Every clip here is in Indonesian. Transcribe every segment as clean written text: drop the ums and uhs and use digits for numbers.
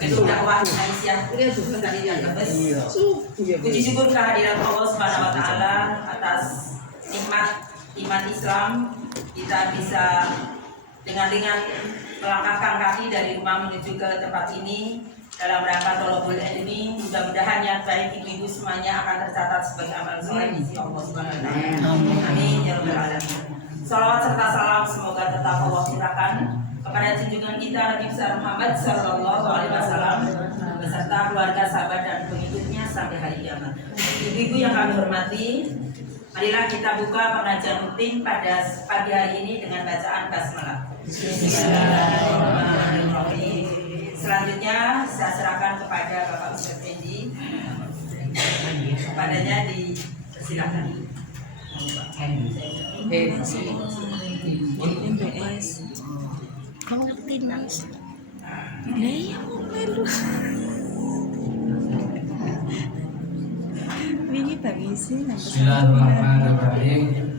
Itu dakwah Aisyah. Puji syukur kehadiran Allah Subhanahu wa taala atas nikmat iman Islam, kita bisa dengan melangkahkan kaki dari rumah menuju ke tempat ini dalam rangka thalabul ilmi. Mudah-mudahan niat baik ibu-ibu semuanya akan tercatat sebagai amal soleh di sisi Allah Subhanahu wa taala. Amin ya rabbal alamin. Salawat serta salam semoga tetap Allah curahkan kepada junjungan kita Nabi besar Muhammad sallallahu alaihi wasallam beserta keluarga, sahabat dan pengikutnya sampai hari kiamat. Ibu-ibu yang kami hormati, marilah kita buka pengajian rutin pada pagi hari ini dengan bacaan basmalah. Bismillahirrahmanirrahim. Selanjutnya saya serahkan kepada Bapak Ustaz Endi. Kepadanya dipersilakan. Kamu ngerti mas? Iya mau melu. Ini permisi. Bismillahirrahmanirrahim.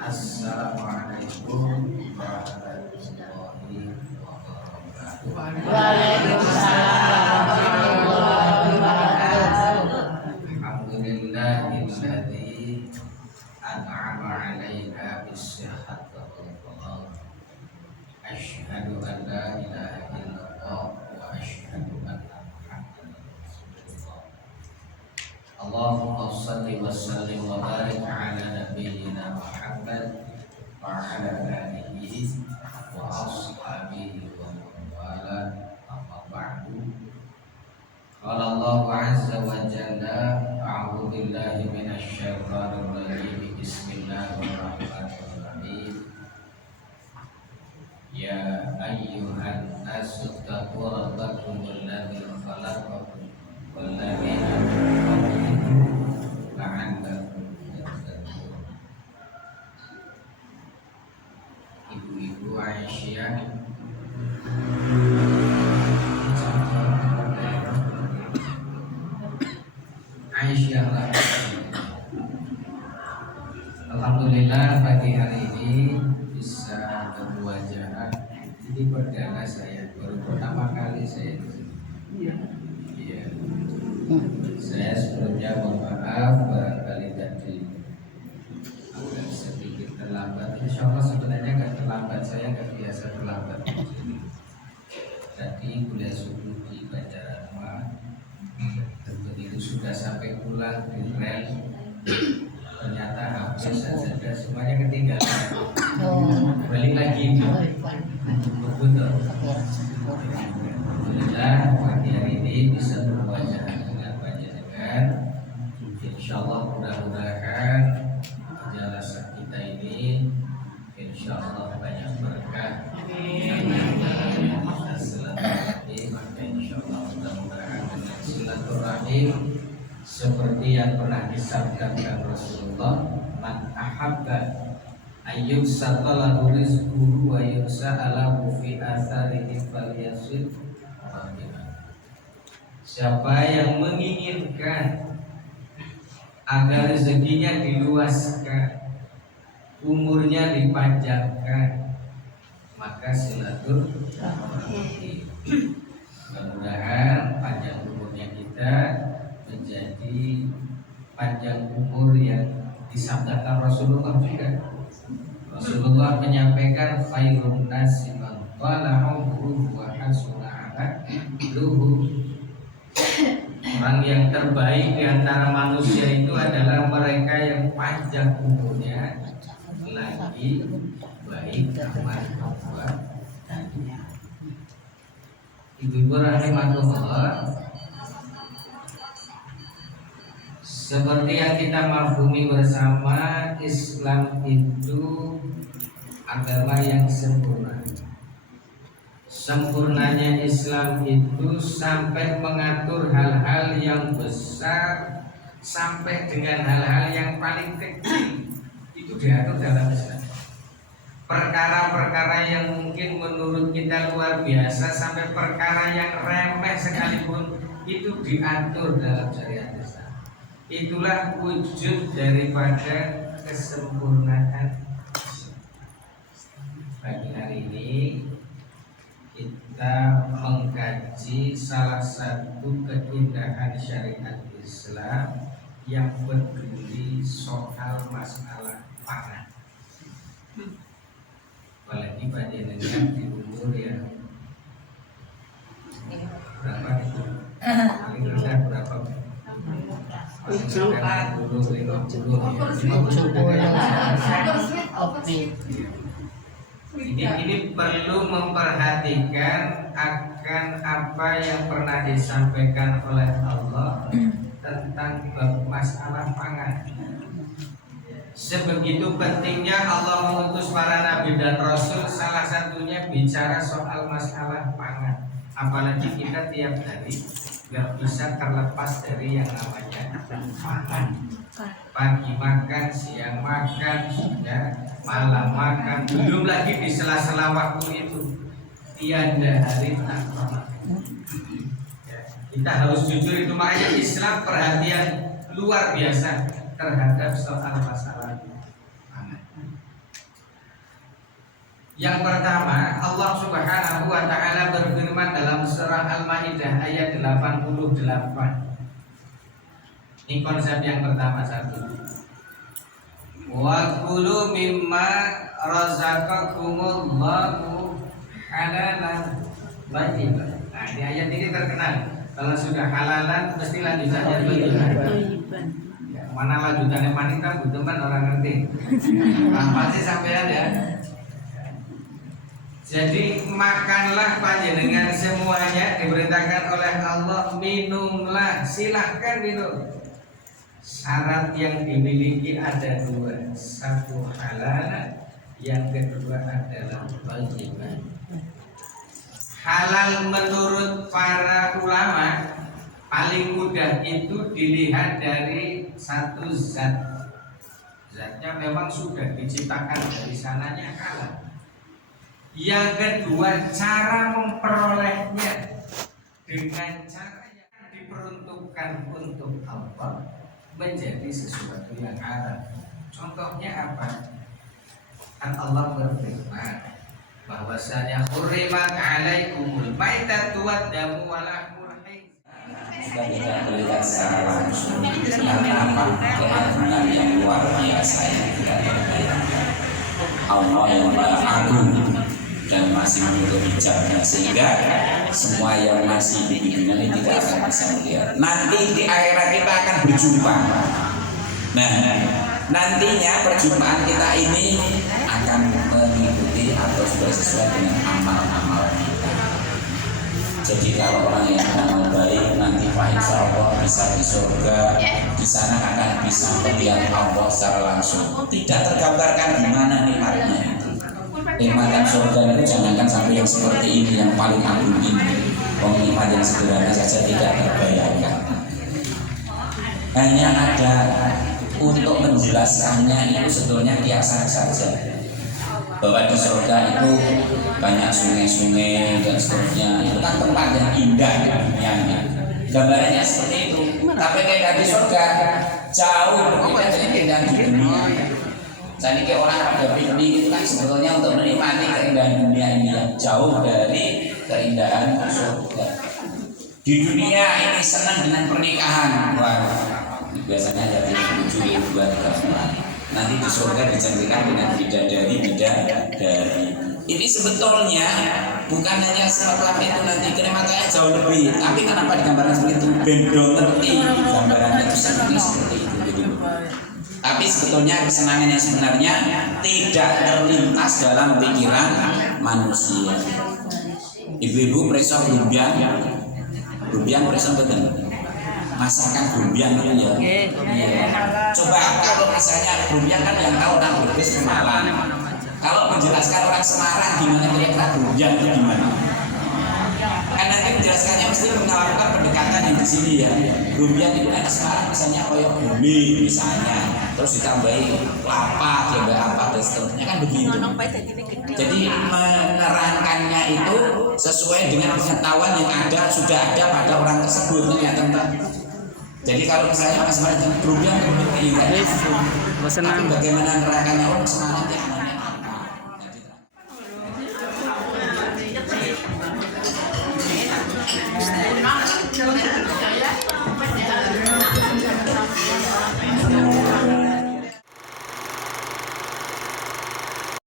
Assalamualaikum warahmatullahi wabarakatuh. Waalaikumsalam warahmatullahi wabarakatuh. Alhamdulillahilladzi an'ama 'alaina bis-sihhati wal fadl. Asyhadu an la ilaha illallah wa asyhadu anna Muhammadan rasulullah. Allahumma shalli wa sallim wa barik ala nabiyyina Muhammad wa ala alihi wa ashabihi wa man wala, amma ba'du. Qala Allahu 'azza wa jalla, a'udzu billahi minasy syaithanir rajim. Bismillahirrahmanirrahim. Ya ayyuhan nasu taqu rabbakum alladzi khalaqakum wal ladzina min qablikum la'allakum tattaqun. Ibu-ibu Aisyah, lah. Alhamdulillah pagi hari ini bisa berwajah. Ini perdana saya, baru pertama kali saya di sini. Iya. Saya sebelumnya mohon maaf barangkali tadi agak sedikit terlambat. Insya Allah sebenarnya nggak terlambat, saya nggak biasa terlambat. Tadi kuliah subuh di Banjarama, begitu sudah sampai pulang di rel, ternyata HP saja semuanya ketinggalan. Balik lagi. Betul. Alhamdulillah pagi hari ini bisa berwajah dengan panjenengan. Insyaallah mudah-mudahan jelasan kita ini insyaallah banyak berkah. Kita silaturahmi, maka insyaallah mudah-mudahan dengan silaturahim seperti yang pernah disabdakan Rasulullah, man ahabba ayyub satalahu rizquhu wa yusa'alahu fi atharihi falyasil rahimah. Siapa yang menginginkan agar rezekinya diluaskan, umurnya dipanjangkan, maka silaturahmi. Mudah-mudahan panjang umurnya kita menjadi panjang umur yang disabdakan Rasulullah juga. Rasulullah menyampaikan khairun nasi man qala umruhu wa hasuna amaluhu. Orang yang terbaik di antara manusia itu adalah mereka yang panjang umurnya lagi baik amalnya. Ibu-ibu rahimahullah, seperti yang kita mafhumi bersama, Islam itu agama yang sempurna. Sempurnanya Islam itu sampai mengatur hal-hal yang besar sampai dengan hal-hal yang paling kecil itu diatur dalam Islam. Perkara-perkara yang mungkin menurut kita luar biasa sampai perkara yang remeh sekalipun itu diatur dalam syariat Islam. Itulah wujud daripada kesempurnaan. Pagi hari ini kita satu keindahan syariat Islam yang peduli soal masalah pangan. Apalagi panjenengan di umur yang berapa itu? Paling rendah berapa? Paling rendah 50. Ini perlu memperhatikan akan apa yang pernah disampaikan oleh Allah tentang masalah pangan. Sebegitu pentingnya Allah mengutus para nabi dan rasul, salah satunya bicara soal masalah pangan. Apalagi kita tiap hari gak bisa terlepas dari yang namanya makan. Pagi makan, siang makan, ya, malam makan, belum lagi di sela-sela waktu itu tiada hari tanpa makan. Ya, kita harus jujur, itu makanya Islam perhatian luar biasa terhadap soal masalah pangan. Yang pertama, Allah Subhanahu wa taala berfirman dalam surah Al-Maidah ayat 88. Ini konsep yang pertama, satu. Wa kulu mimma razaqakumullahu halalan thayyiban. Nah, ini ayat ini terkenal. Kalau sudah halalan mesti lanjutannya thayyiban. Ya, mana lanjutannya manita Bu teman orang ngerti. Apa sih sampean ya? Jadi makanlah panjenengan semuanya diperintahkan oleh Allah, minumlah, silahkan minum. Syarat yang dimiliki ada dua, satu halal, yang kedua adalah thayyiban. Halal menurut para ulama paling mudah itu dilihat dari satu zat. Zatnya memang sudah diciptakan dari sananya halal. Yang kedua, cara memperolehnya dengan cara yang diperuntukkan untuk Allah menjadi sesuatu yang halal. Contohnya apa? Kan Allah berfirman bahwasanya hurrimat alaikumul maitatu wad damu wa lahmul khinzir. Kita tidak melihat secara langsung apa keagungan yang luar biasa yang kita terbayang. Allah yang Maha Agung dan masih menutup hijabnya sehingga semua yang masih di dunia ini tidak akan bisa melihat. Nanti di akhirat kita akan berjumpa. Nah, nantinya perjumpaan kita ini akan mengikuti atau sudah sesuai dengan amal-amal kita. Jadi kalau orang yang amal baik nanti insya Allah bisa di surga, di sana akan bisa melihat Allah secara langsung. Tidak tergambarkan di mana nikmatnya itu. Nikmatan surga itu jangankan sampai yang seperti ini, yang paling agung ini. Nikmat yang sederhana saja tidak terbayangkan. Hanya ada untuk menjelaskannya itu sebetulnya kiasan saja. Bahwa di surga itu banyak sungai-sungai dan seterusnya. Itu kan tempat yang indah di dunia ini. Gambarannya seperti itu. Tapi kayak di surga jauh berbeda dengan keindahan di dunia. Jadi kayak orang pada piknik itu kan sebetulnya untuk menikmati keindahan dunia ini yang jauh dari keindahan surga. Di dunia ini senang dengan pernikahan. Wah, biasanya dari 7 buat nanti di surga dijanjikan dengan bidadari. Ini sebetulnya bukan hanya semacam itu, nanti kenikmatannya jauh lebih. Tapi kenapa digambarkan seperti itu? Bendo ngerti gambarannya itu seperti itu. Tapi sebetulnya kesenangan yang sebenarnya tidak terlintas dalam pikiran manusia. Ibu-ibu preso lumbiang preso betul. Masakan lumbiang itu ya. Coba kalau misalnya lumbiang kan yang tahu orang Brebes Semarang. Kalau menjelaskan orang Semarang gimana kira-kira lumbiang itu gimana? Kan nanti menjelaskannya mesti melakukan pendekatan yang di sini ya. Lumbiang itu kan Semarang misalnya koyok bumi misalnya, terus ditambahi kelapa, diambil apa dan seterusnya kan begitu. Jadi menerangkannya itu sesuai dengan pengetahuan yang sudah ada pada orang tersebut ternyata. Jadi kalau misalnya Mas Martin lumbiang itu tapi bagaimana nerangkannya orang Semarang